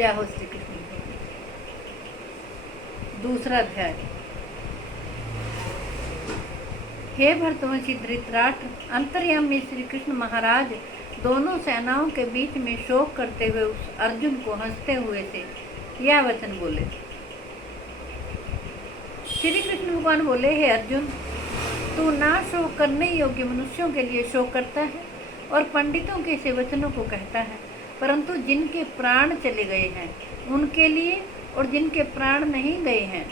जय हो श्री कृष्ण। दूसरा अध्याय। हे भरतवंशी धृतराष्ट्र, अंतर्यामी श्री कृष्ण महाराज दोनों सेनाओं के बीच में शोक करते हुए उस अर्जुन को हंसते हुए से यह वचन बोले। श्री कृष्ण भगवान बोले, हे अर्जुन, तू ना शोक करने योग्य मनुष्यों के लिए शोक करता है और पंडितों के से वचनों को कहता है, परंतु जिनके प्राण चले गए हैं उनके लिए और जिनके प्राण नहीं गए हैं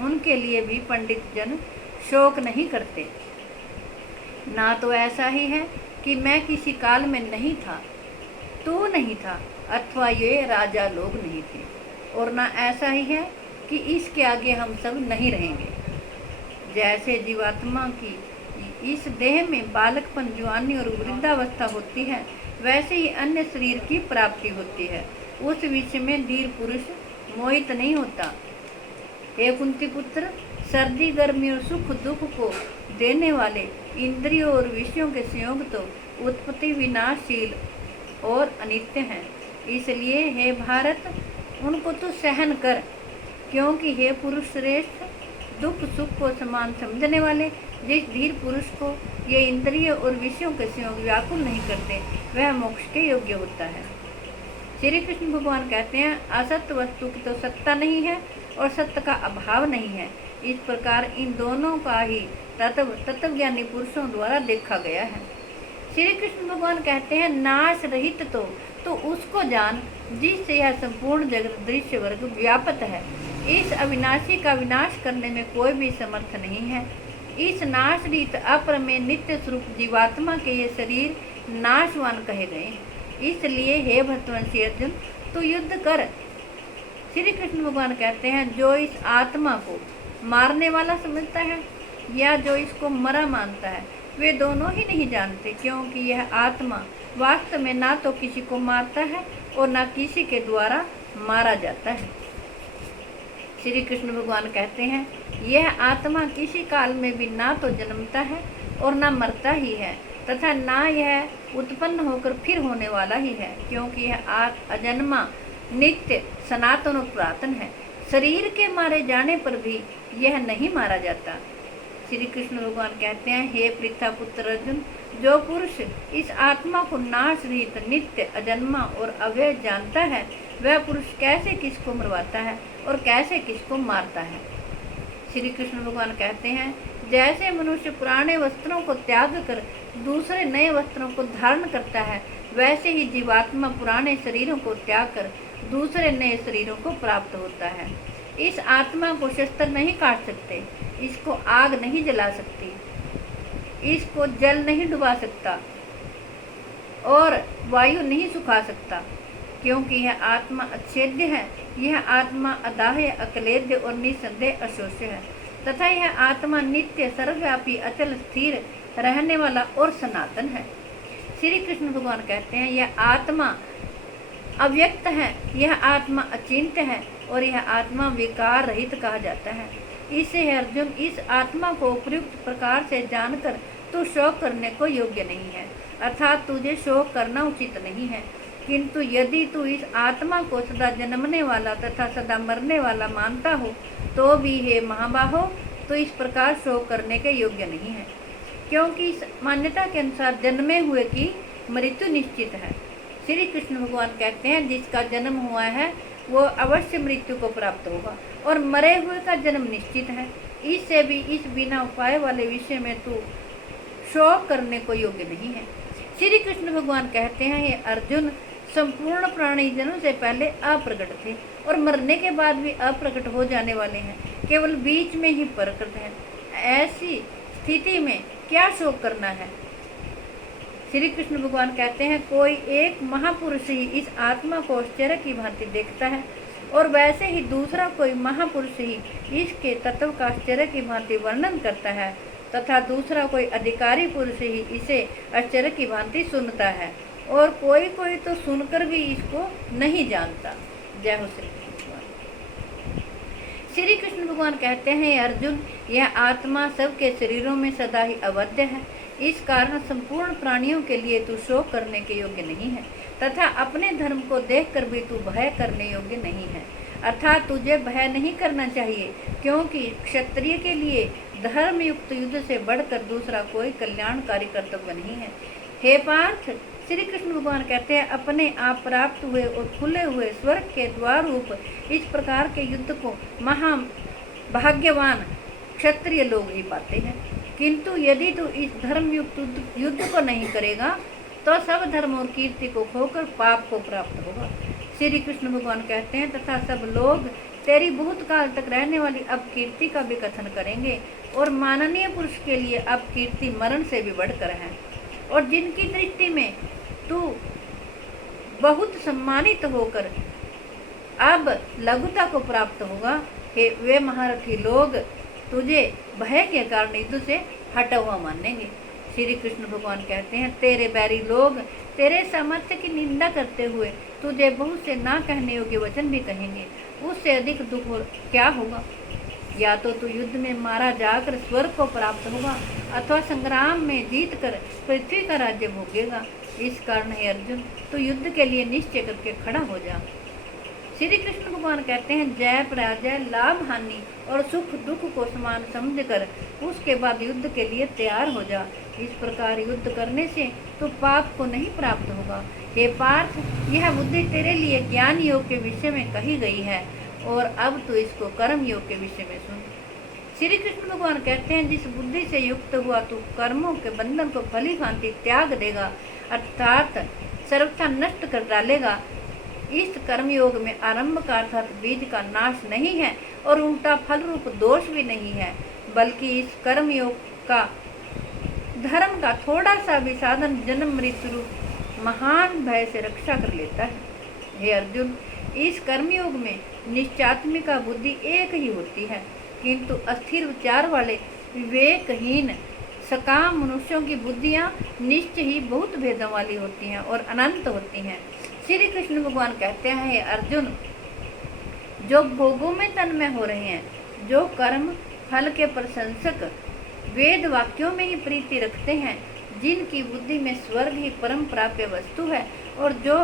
उनके लिए भी पंडित जन शोक नहीं करते। ना तो ऐसा ही है कि मैं किसी काल में नहीं था, तू नहीं था, अथवा ये राजा लोग नहीं थे, और ना ऐसा ही है कि इसके आगे हम सब नहीं रहेंगे। जैसे जीवात्मा की इस देह में बालकपन, जवानी और वृद्धावस्था होती है, वैसे ही अन्य शरीर की प्राप्ति होती है। उस विषय में धीर पुरुष मोहित नहीं होता। हे कुंती पुत्र, सर्दी, गर्मी और सुख दुख को देने वाले इंद्रियों और विषयों के संयोग तो उत्पत्ति विनाशशील और अनित्य हैं। इसलिए हे भारत, उनको तो सहन कर, क्योंकि हे पुरुष श्रेष्ठ, दुख सुख को समान समझने वाले जिस धीर पुरुष को ये इंद्रिय और विषयों के संयोग व्याकुल नहीं करते, वह मोक्ष के योग्य होता है। श्री कृष्ण भगवान कहते हैं, असत्य वस्तु की तो सत्ता नहीं है और सत्य का अभाव नहीं है। इस प्रकार इन दोनों का ही तत्वज्ञानी पुरुषों द्वारा देखा गया है। श्री कृष्ण भगवान कहते हैं, नाश रहित तो उसको जान जिससे यह संपूर्ण जगत दृश्य वर्ग व्यापत है। इस अविनाशी का विनाश करने में कोई भी समर्थ नहीं है। इस नाश रहित अप्रमेय नित्य स्वरूप जीवात्मा के ये शरीर नाशवान कहे गए हैं। इसलिए हे भरतवंशी अर्जुन, तू युद्ध कर। श्री कृष्ण भगवान कहते हैं, जो इस आत्मा को मारने वाला समझता है या जो इसको मरा मानता है, वे दोनों ही नहीं जानते, क्योंकि यह आत्मा वास्तव में ना तो किसी को मारता है और ना किसी के द्वारा मारा जाता है। श्री कृष्ण भगवान कहते हैं, यह आत्मा किसी काल में भी ना तो जन्मता है और ना मरता ही है, तथा ना यह उत्पन्न होकर फिर होने वाला ही है, क्योंकि यह अजन्मा, नित्य, सनातन और पुरातन है। शरीर के मारे जाने पर भी यह नहीं मारा जाता। श्री कृष्ण भगवान कहते हैं, हे पृथा पुत्र अर्जुन, जो पुरुष इस आत्मा को नाश रहित, नित्य, अजन्मा और अव्यय जानता है, वह पुरुष कैसे किसको मरवाता है और कैसे किसको मारता है। श्री कृष्ण भगवान कहते हैं, जैसे मनुष्य पुराने वस्त्रों को त्याग कर दूसरे नए वस्त्रों को धारण करता है, वैसे ही जीवात्मा पुराने शरीरों को त्याग कर दूसरे नए शरीरों को प्राप्त होता है। इस आत्मा को शस्त्र नहीं काट सकते, इसको आग नहीं जला सकती, इसको जल नहीं डुबा सकता और वायु नहीं सुखा सकता, क्योंकि यह आत्मा अच्छेद्य है। यह आत्मा अदाह्य, अक्लेद्य और निसंदेह अशोष्य है, तथा यह आत्मा नित्य, सर्वव्यापी, अचल, स्थिर रहने वाला और सनातन है। श्री कृष्ण भगवान कहते हैं, यह आत्मा अव्यक्त है, यह आत्मा अचिंत्य है और यह आत्मा विकार रहित कहा जाता है। इससे अर्जुन, इस आत्मा को उपयुक्त प्रकार से जानकर तू शोक करने को योग्य नहीं है, अर्थात तुझे शोक करना उचित नहीं है। किंतु यदि तू इस आत्मा को सदा जन्मने वाला तथा सदा मरने वाला मानता हो, तो भी हे महाबाहो, तो इस प्रकार शोक करने के योग्य नहीं है, क्योंकि इस मान्यता के अनुसार जन्मे हुए की मृत्यु निश्चित है। श्री कृष्ण भगवान कहते हैं, जिसका जन्म हुआ है वो अवश्य मृत्यु को प्राप्त होगा और मरे हुए का जन्म निश्चित है। इससे भी इस बिना उपाय वाले विषय में तू शोक करने को योग्य नहीं है। श्री कृष्ण भगवान कहते हैं, ये अर्जुन, संपूर्ण प्राणी जन्म से पहले अप्रकट थे और मरने के बाद भी अप्रकट हो जाने वाले हैं, केवल बीच में ही प्रकट हैं। ऐसी स्थिति में क्या शोक करना है। श्री कृष्ण भगवान कहते हैं, कोई एक महापुरुष ही इस आत्मा को आश्चर्य की भांति देखता है और वैसे ही दूसरा कोई महापुरुष ही इसके तत्व का आश्चर्य की भांति वर्णन करता है, तथा दूसरा कोई अधिकारी पुरुष ही इसे आश्चर्य की भांति सुनता है, और कोई कोई तो सुनकर भी इसको नहीं जानता। जय हो श्री कृष्ण भगवान। श्री कृष्ण भगवान कहते हैं, अर्जुन, यह आत्मा सबके शरीरों में सदा ही अवध्य है। इस कारण संपूर्ण प्राणियों के लिए तू शोक करने के योग्य नहीं है, तथा अपने धर्म को देखकर भी तू भय करने योग्य नहीं है। अर्थात तुझे भय नहीं करना चाहिए, क्योंकि क्षत्रिय के लिए धर्मयुक्त युद्ध से बढ़कर दूसरा कोई कल्याणकारी कर्तव्य नहीं है। हे पार्थ, श्री कृष्ण भगवान कहते हैं, अपने आप प्राप्त हुए और खुले हुए स्वर्ग के द्वार रूप इस प्रकार के युद्ध को महा भाग्यवान क्षत्रिय लोग ही पाते हैं। किंतु यदि तू इस धर्मयुक्त युद्ध को नहीं करेगा तो सब धर्म और कीर्ति को खोकर पाप को प्राप्त होगा। श्री कृष्ण भगवान कहते हैं, तथा सब लोग तेरी बहुत काल तक रहने वाली अपकीर्ति का भी कथन करेंगे, और माननीय पुरुष के लिए अपकीर्ति मरण से भी बढ़कर है, और जिनकी दृष्टि में तू बहुत सम्मानित होकर अब लघुता को प्राप्त होगा, वे महारथी लोग तुझे भय के कारण युद्ध से हटा हुआ मानेंगे। श्री कृष्ण भगवान कहते हैं, तेरे बैरी लोग तेरे सामर्थ्य की निंदा करते हुए तुझे बहुत से ना कहने योग्य वचन भी कहेंगे, उससे अधिक दुख क्या होगा। या तो तू युद्ध में मारा जाकर स्वर्ग को प्राप्त होगा, अथवा संग्राम में जीत कर पृथ्वी का राज्य भोगेगा। इस कारण हे अर्जुन, तू युद्ध के लिए निश्चय करके खड़ा हो जा। श्री कृष्ण भगवान कहते हैं, जय पराजय, लाभ हानि और सुख दुख को समान समझकर उसके बाद युद्ध के लिए तैयार हो जा। इस प्रकार युद्ध करने से तो पाप को नहीं प्राप्त होगा। हे पार्थ, यह बुद्धि तेरे लिए ज्ञान योग के विषय में कही गई है, और अब तो इसको कर्म योग के विषय में सुन। श्री कृष्ण भगवान कहते हैं, जिस बुद्धि से युक्त हुआ तू कर्मों के बंधन को भली भांति त्याग देगा, अर्थात सर्वथा नष्ट कर डालेगा। इस कर्मयोग में आरंभ का अर्थात बीज का नाश नहीं है, और उल्टा फल रूप दोष भी नहीं है, बल्कि इस कर्मयोग का धर्म का थोड़ा सा भी साधन जन्म मृत्यु रूप महान भय से रक्षा कर लेता है। हे अर्जुन, इस कर्मयोग में निश्चात्मिका बुद्धि एक ही होती है, किंतु अस्थिर विचार वाले विवेकहीन सकाम मनुष्यों की बुद्धियां निश्चय ही बहुत भेदों वाली होती हैं और अनंत होती हैं। श्री कृष्ण भगवान कहते हैं, हे अर्जुन, जो भोगों में तन्मय हो रहे हैं, जो कर्म फल के प्रशंसक वेद वाक्यों में ही प्रीति रखते हैं, जिनकी बुद्धि में स्वर्ग ही परम प्राप्य वस्तु है, और जो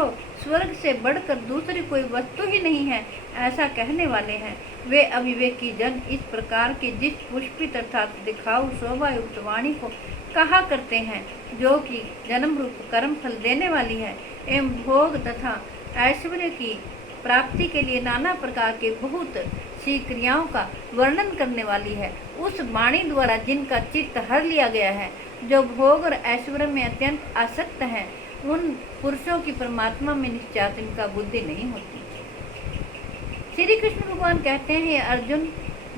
स्वर्ग से बढ़कर दूसरी कोई वस्तु ही नहीं है, ऐसा कहने वाले हैं, वे अविवेकी जन इस प्रकार की जिस पुष्पित अर्थात दिखाऊ शोभा युक्त वाणी को कहा करते हैं, जो कि जन्म रूप कर्म फल देने वाली है, एवं भोग तथा ऐश्वर्य की प्राप्ति के लिए नाना प्रकार के बहुत सी क्रियाओं का वर्णन करने वाली है, उस वाणी द्वारा जिनका चित्त हर लिया गया है, जो भोग और ऐश्वर्य में अत्यंत आसक्त है, उन पुरुषों की परमात्मा में निश्चात्मिका बुद्धि नहीं होती। श्री कृष्ण भगवान कहते हैं, हे अर्जुन,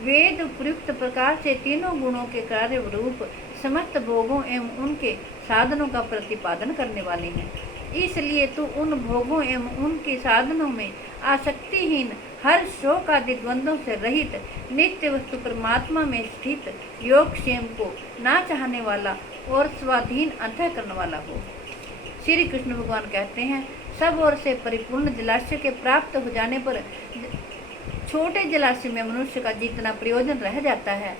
वेद प्रयुक्त प्रकार से तीनों गुणों के कार्य रूप समस्त भोगों एवं उनके साधनों का प्रतिपादन करने वाले हैं। इसलिए तू उन भोगों एवं उनके साधनों में आसक्तिहीन, हर शोक आदि द्वंद्वों से रहित, नित्य वस्तु परमात्मा में स्थित, योग क्षेम को ना चाहने वाला और स्वाधीन अंतःकरण वाला हो। श्री कृष्ण भगवान कहते हैं, सब ओर से परिपूर्ण जलाशय के प्राप्त हो जाने पर छोटे जलाशय में मनुष्य का जितना प्रयोजन रह जाता है,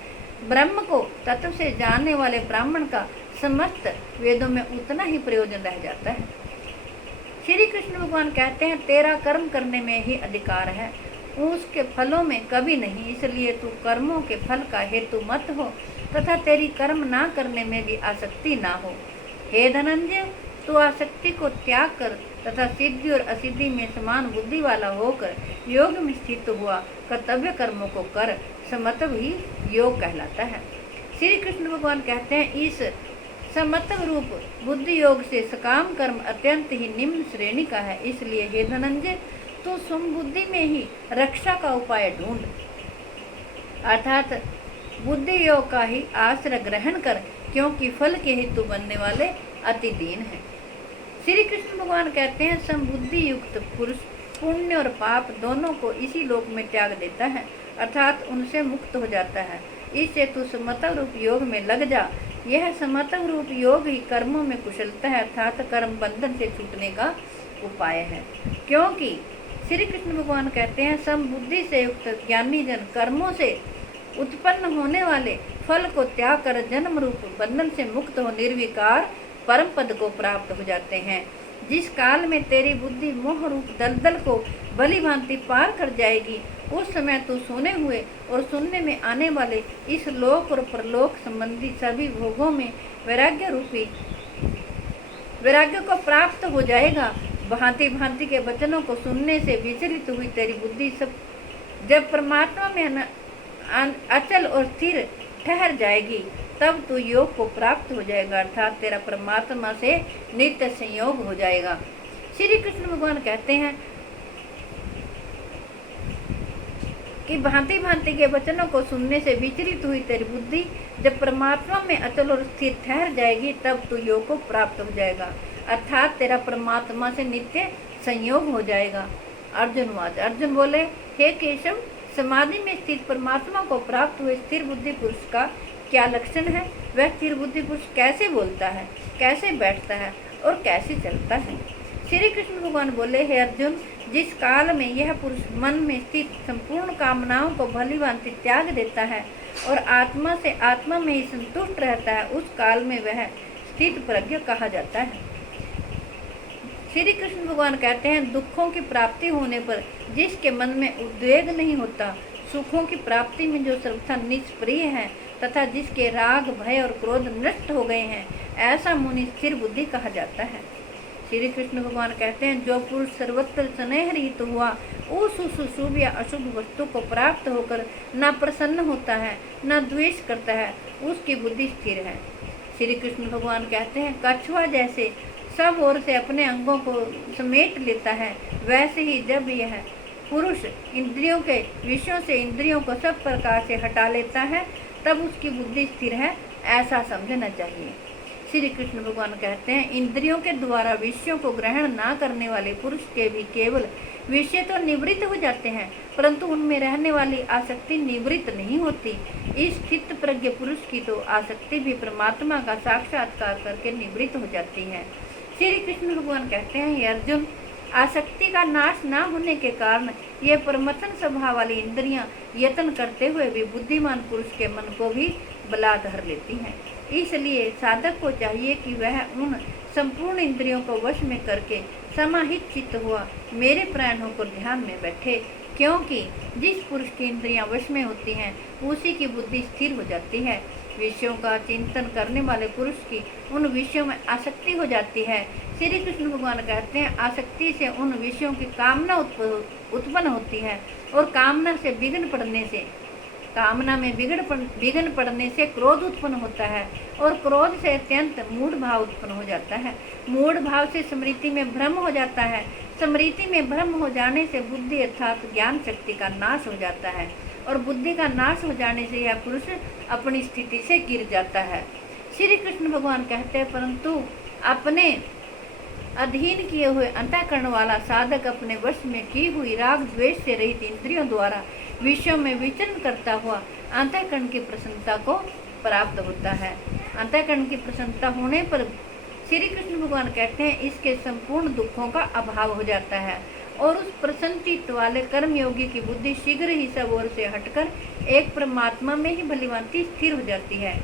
ब्रह्म को तत्व से जानने वाले ब्राह्मण का समस्त वेदों में उतना ही प्रयोजन रह जाता है। श्री कृष्ण भगवान कहते हैं, तेरा कर्म करने में ही अधिकार है, उसके फलों में कभी नहीं। इसलिए तू कर्मों के फल का हेतु मत हो, तथा तेरी कर्म ना करने में भी आसक्ति ना हो। हे धनंजय, तू आसक्ति को त्याग कर तथा सिद्धि और असिद्धि में समान बुद्धि वाला होकर योग में स्थित हुआ कर्तव्य कर्मों को कर, समत्व ही योग कहलाता है। श्री कृष्ण भगवान कहते हैं, इस समत्व रूप बुद्धि योग से सकाम कर्म अत्यंत ही निम्न श्रेणी का है। इसलिए हे धनंजय, तू सुमबुद्धि में ही रक्षा का उपाय ढूंढ, अर्थात बुद्धि योग का ही आश्रय ग्रहण कर, क्योंकि फल के हेतु बनने वाले अति दीन है। श्री कृष्ण भगवान कहते हैं, समबुद्धि युक्त पुरुष पुण्य और पाप दोनों को इसी लोक में त्याग देता है, अर्थात उनसे मुक्त हो जाता है। इससे तू समत्व रूप योग में लग जा। यह समत्व रूप योग ही कर्मों में कुशलता है, अर्थात कर्म बंधन से छूटने का उपाय है। क्योंकि श्री कृष्ण भगवान कहते हैं, समबुद्धि से युक्त ज्ञानी जन कर्मों से उत्पन्न होने वाले फल को त्याग कर जन्म रूप बंधन से मुक्त हो निर्विकार परम पद को प्राप्त हो जाते हैं। जिस काल में तेरी बुद्धि मोह रूप दलदल को भली भांति पार कर जाएगी, उस समय तू सोने हुए और सुनने में आने वाले इस लोक और परलोक संबंधी सभी भोगों में वैराग्य को प्राप्त हो जाएगा। भांति भांति के वचनों को सुनने से विचलित हुई तेरी बुद्धि सब जब परमात्मा में अचल और स्थिर ठहर जाएगी, तब तू योग को प्राप्त हो जाएगा, अर्थात तेरा परमात्मा से नित्य संयोग हो जाएगा। श्री कृष्ण भगवान कहते हैं कि भांति भांति के वचनों को सुनने से विचलित हुई तेरी बुद्धि जब परमात्मा में अचल और स्थिर ठहर जाएगी, तब तू योग को प्राप्त हो जाएगा, अर्थात तेरा परमात्मा से नित्य संयोग हो जाएगा। अर्जुन बोले, हे केशव, समाधि में स्थित परमात्मा को प्राप्त हुए स्थिर बुद्धि पुरुष का क्या लक्षण है? वह स्थिर बुद्धि पुरुष कैसे बोलता है, कैसे बैठता है और कैसे चलता है? श्री कृष्ण भगवान बोले, हे अर्जुन, जिस काल में यह पुरुष मन में स्थित संपूर्ण कामनाओं को भली भांति त्याग देता है और आत्मा से आत्मा में ही संतुष्ट रहता है, उस काल में वह स्थित प्रज्ञ कहा जाता है। श्री कृष्ण भगवान कहते हैं, दुखों की प्राप्ति होने पर जिसके मन में उद्वेग नहीं होता, सुखों की प्राप्ति में जो सर्वथा निष्प्रिय है तथा जिसके राग भय और क्रोध नष्ट हो गए हैं, ऐसा मुनि स्थिर बुद्धि कहा जाता है। श्री कृष्ण भगवान कहते हैं, जो पुरुष सर्वत्र स्नेह रहित हुआ उस शुभ या अशुभ वस्तु को प्राप्त होकर न प्रसन्न होता है न द्वेष करता है, उसकी बुद्धि स्थिर है। श्री कृष्ण भगवान कहते हैं, कछुआ जैसे सब ओर से अपने अंगों को समेट लेता है, वैसे ही जब यह पुरुष इंद्रियों के विषयों से इंद्रियों को सब प्रकार से हटा लेता है, तब उसकी बुद्धि स्थिर है, ऐसा समझना चाहिए। श्री कृष्ण भगवान कहते हैं, इंद्रियों के द्वारा विषयों को ग्रहण ना करने वाले पुरुष के भी केवल विषय तो निवृत्त हो जाते हैं, परंतु उनमें रहने वाली आसक्ति निवृत्त नहीं होती। इस चित्त प्रज्ञ पुरुष की तो आसक्ति भी परमात्मा का साक्षात्कार करके निवृत्त हो जाती है। श्री कृष्ण भगवान कहते हैं, हे अर्जुन, आसक्ति का नाश ना होने के कारण ये परमतन स्वभाव वाली इंद्रियां यत्न करते हुए भी बुद्धिमान पुरुष के मन को भी बला धर लेती हैं। इसलिए साधक को चाहिए कि वह उन संपूर्ण इंद्रियों को वश में करके समाहित चित्त हुआ मेरे प्राण होकर ध्यान में बैठे, क्योंकि जिस पुरुष की इंद्रियां वश में होती हैं उसी की बुद्धि स्थिर हो जाती है। विषयों का चिंतन करने वाले पुरुष की उन विषयों में आसक्ति हो जाती है। श्री कृष्ण भगवान कहते हैं, आसक्ति से उन विषयों की कामना उत्पन्न होती है और कामना में विघ्न पड़ने से क्रोध उत्पन्न होता है और क्रोध से अत्यंत मूढ़ भाव उत्पन्न हो जाता है। मूढ़ भाव से स्मृति में भ्रम हो जाता है। स्मृति में भ्रम हो जाने से बुद्धि अर्थात ज्ञान शक्ति का नाश हो जाता है और बुद्धि का नाश हो जाने से यह पुरुष अपनी स्थिति से गिर जाता है। श्री कृष्ण भगवान कहते हैं, परंतु अपने अधीन किए हुए अंतःकरण वाला साधक अपने वश में की हुई राग द्वेष से रहित इंद्रियों द्वारा विषयों में विचरण करता हुआ अंतःकरण की प्रसन्नता को प्राप्त होता है। अंतःकरण की प्रसन्नता होने पर श्री कृष्ण भगवान कहते हैं, इसके संपूर्ण दुखों का अभाव हो जाता है और उस प्रसन्न चित्त वाले कर्मयोगी की बुद्धि शीघ्र ही सब ओर से हटकर एक परमात्मा में ही भलीभांति स्थिर हो जाती है।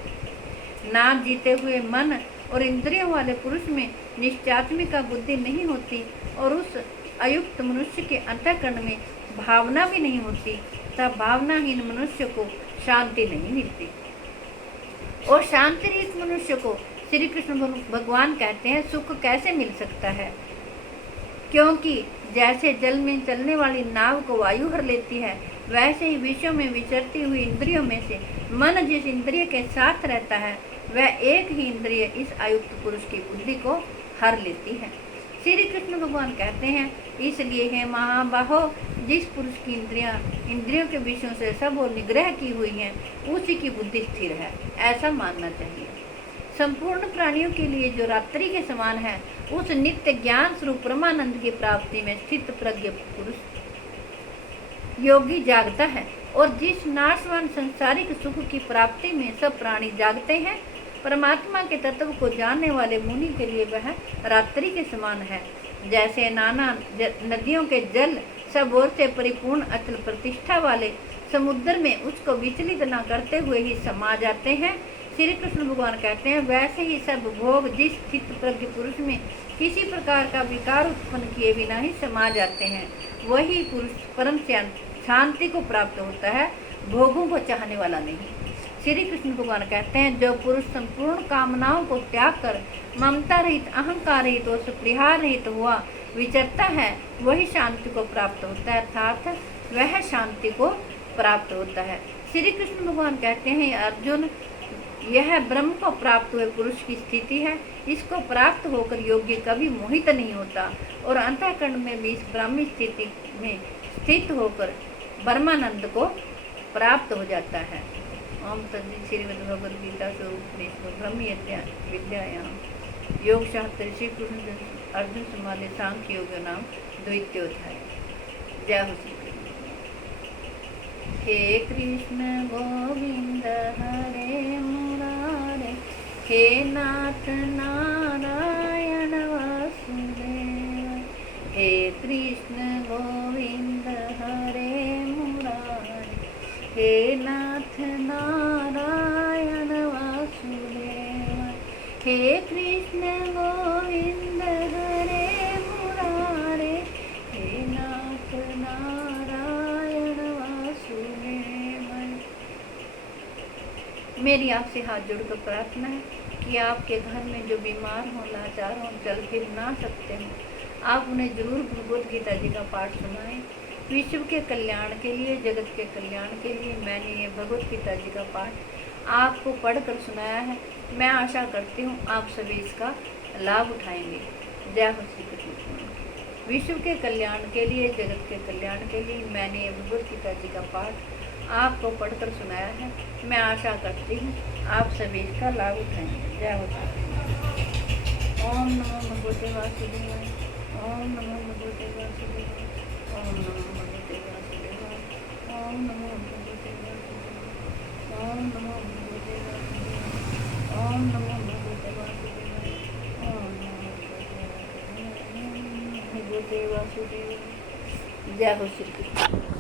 नाम जीते हुए मन और इंद्रियों वाले पुरुष में निश्चयात्मिका बुद्धि नहीं होती और उस अयुक्त मनुष्य के अंतःकरण में भावना भी नहीं होती, तब भावनाहीन मनुष्य को शांति नहीं मिलती। और शांति रहित मनुष्य को श्री कृष्ण भगवान कहते हैं, सुख कैसे मिल सकता है? क्योंकि जैसे जल में चलने वाली नाव को वायु हर लेती है, वैसे ही विषयों में विचरती हुई इंद्रियों में से मन जिस इंद्रिय के साथ रहता है, वह एक ही इंद्रिय इस आयुक्त पुरुष की बुद्धि को हर लेती है। श्री कृष्ण भगवान कहते हैं, इसलिए हे महाबाहो, जिस पुरुष की इंद्रियों के विषयों से सब और निग्रह की हुई है, उसी की बुद्धि स्थिर है, ऐसा मानना चाहिए। संपूर्ण प्राणियों के लिए जो रात्रि के समान है, उस नित्य ज्ञान स्वरूप परमानंद की प्राप्ति में स्थित प्रज्ञ पुरुष योगी जागता है और जिस नाशवान संसारिक सुख की प्राप्ति में सब प्राणी जागते हैं, परमात्मा के तत्व को जानने वाले मुनि के लिए वह रात्रि के समान है। जैसे नाना नदियों के जल सब ओर से परिपूर्ण अचल प्रतिष्ठा वाले समुद्र में उसको विचलित न करते हुए ही समा जाते हैं। श्री कृष्ण भगवान कहते हैं, वैसे ही सब भोग जिस स्थित प्रज्ञ पुरुष में किसी प्रकार का विकार उत्पन्न किए बिना ही समा जाते हैं, वही पुरुष परम शांति को प्राप्त होता है, भोगों को चाहने वाला नहीं। श्री कृष्ण भगवान कहते हैं, जो पुरुष संपूर्ण कामनाओं को त्याग कर ममता रहित, अहंकार रहित और सुप्रिहार रहित हुआ विचरता है, वही शांति को प्राप्त होता है, अर्थात वह शांति को प्राप्त होता है। श्री कृष्ण भगवान कहते हैं, अर्जुन, यह ब्रह्म को प्राप्त हुए पुरुष की स्थिति है। इसको प्राप्त होकर योग्य कभी मोहित नहीं होता और अंतःकरण में भी इस ब्राह्मी स्थिति में स्थित होकर ब्रह्मानंद को प्राप्त हो जाता है। ओम तद्वित श्रीमद् भगवद गीता स्वरूप ब्रह्म विद्यायाम योग शास्त्र श्री कृष्ण अर्जुन संवादे सांख्य योग नाम द्वितीयोध्याय। जय हो श्री कृष्ण। हे कृष्ण गोविंद हरे मुरारे, हे नाथ नारायण वासुदेव। हे कृष्ण गोविंद हरे मुरारे, हे नाथ नारायण वासुदेव। हे कृष्ण गोविंद हरे मुरारे, हे नाथ नारायण वासुदेव। मेरी आपसे हाथ जोड़कर प्रार्थना है कि आपके घर में जो बीमार हों, लाचार हों, चल फिर ना सकते हों, आप उन्हें जरूर भगवद गीता जी का पाठ सुनाएं। विश्व के कल्याण के लिए, जगत के कल्याण के लिए मैंने ये भगवद गीता जी का पाठ आपको पढ़कर सुनाया है। मैं आशा करती हूँ आप सभी इसका लाभ उठाएंगे। जय हो श्री कृष्ण। विश्व के कल्याण के लिए, जगत के कल्याण के लिए मैंने ये भगवद गीता जी का पाठ आपको पढ़कर सुनाया है। मैं आशा करती हूँ आप सभी इसका लाभ उठाएंगे। जय हो श्री कृष्ण। ओम नमो भगवते वासुदेवाय, ओम नमो भगवते वासुदेवाय, ओम नमो भगवते वासुदेवाय, ओम नमो भगवते वासुदेवाय, ओम नमो भगवते वासुदेवाय, ओम नमो भगवते वासुदेवाय, ओम नमो भगवते वासुदेवाय। जय हो श्री कृष्ण।